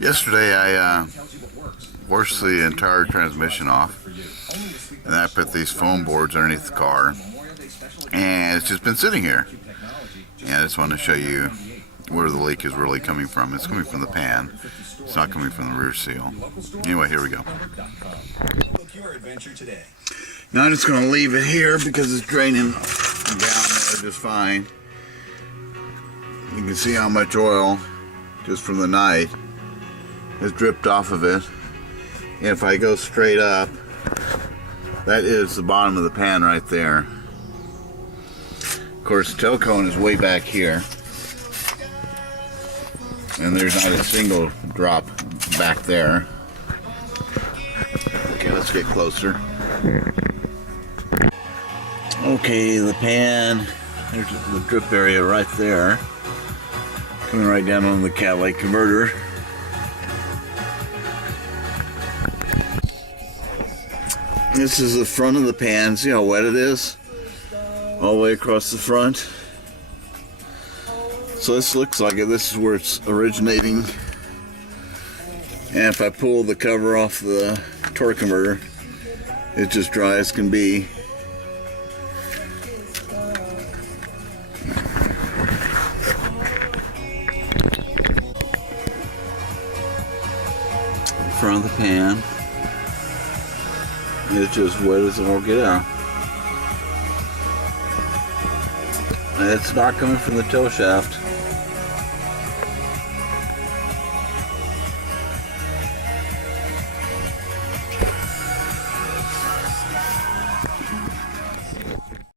Yesterday I washed the entire transmission off, and I put these foam boards underneath the car, and it's just been sitting here. And I just wanted to show you where the leak is really coming from. It's coming from the pan. It's not coming from the rear seal. Anyway, here we go. Now I'm just going to leave it here because it's draining down there just fine. You can see how much oil just from the night has dripped off of it. And if I go straight up, that is the bottom of the pan right there. Of course, the tail cone is way back here, and there's not a single drop back there. Okay, let's get closer. Okay, the pan, there's the drip area right there, coming right down on the catalytic converter. This is the front of the pan. See how wet it is? All the way across the front. So this looks like it. This is where it's originating. And if I pull the cover off the torque converter, it's just dry as can be. Front of the pan. It's just wet as all get out. And it's not coming from the tow shaft.